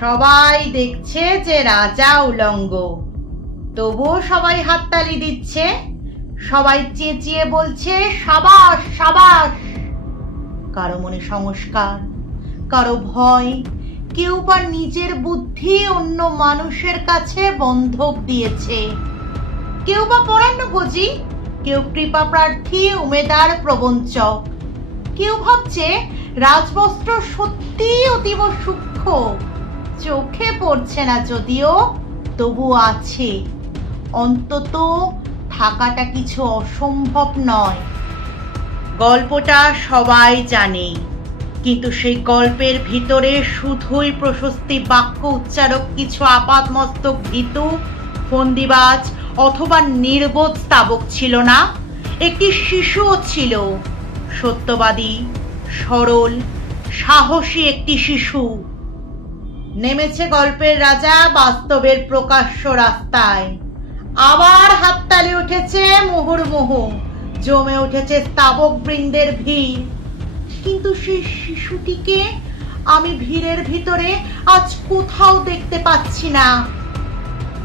সবাই দেখছে যে রাজা উলঙ্গ, তবুও সবাই হাততালি দিচ্ছে, সবাই চেঁচিয়ে বলছে সাবাস সাবাস। কারো মনে সংস্কার, কারো ভয়, কেউ বা নিজের বুদ্ধি অন্য মানুষের কাছে বন্ধক দিয়েছে, কেউ বা পরান্নভোজী, কেউ কৃপা প্রার্থী উমেদার প্রবঞ্চক, কেউ ভাবছে রাজবস্ত্র সত্যি অতীব সূক্ষ্ম, চোখে পড়ছে না যদিও, তবু আছে, অন্তত থাকাটা কিছু অসম্ভব নয়। গল্পটা সবাই জানে, কিন্তু সেই গল্পের ভিতরে শুধুই প্রশস্তি বাক্য উচ্চারক কিছু আপাতমস্তক ভীতু, ফন্দিবাজ অথবা নির্বোধ স্তাবক ছিল না, একটি শিশুও ছিল, সত্যবাদী, সরল, সাহসী একটি শিশু। নেমেছে গল্পের রাজা বাস্তবের প্রকাশ্য রাস্তায়। আবার হাততালি উঠেছে মুহুর্মুহু, জমে উঠেছে স্তাবক বৃন্দের ভিড়। কিন্তু সেই শিশুটিকে আমি ভিড়ের ভিতরে আজ কোথাও দেখতে পাচ্ছি না।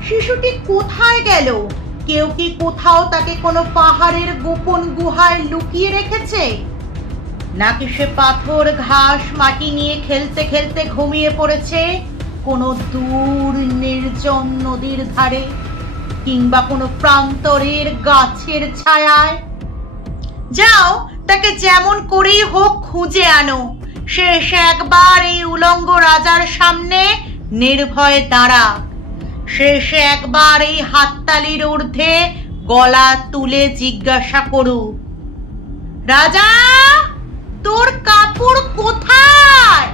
শিশুটি কোথায় গেল? কেউ কি কোথাও তাকে কোনো পাহাড়ের গোপন গুহায় লুকিয়ে রেখেছে? নাকি সে পাথর ঘাস মাটি নিয়ে খেলতে খেলতে ঘুমিয়ে পড়েছে কোনো দূর নির্জন নদীর ধারে, কিংবা কোনো প্রান্তরের গাছের ছায়ায়? যাও, তাকে যেমন করেই হোক খুঁজে আনো। সে একবার এই উলঙ্গ রাজার সামনে নির্ভয়ে দাঁড়া। সে একবার এই হাততালির ঊর্ধ্বে গলা তুলে জিজ্ঞাসা করুক, রাজা, তোর কাপড় কোথায়?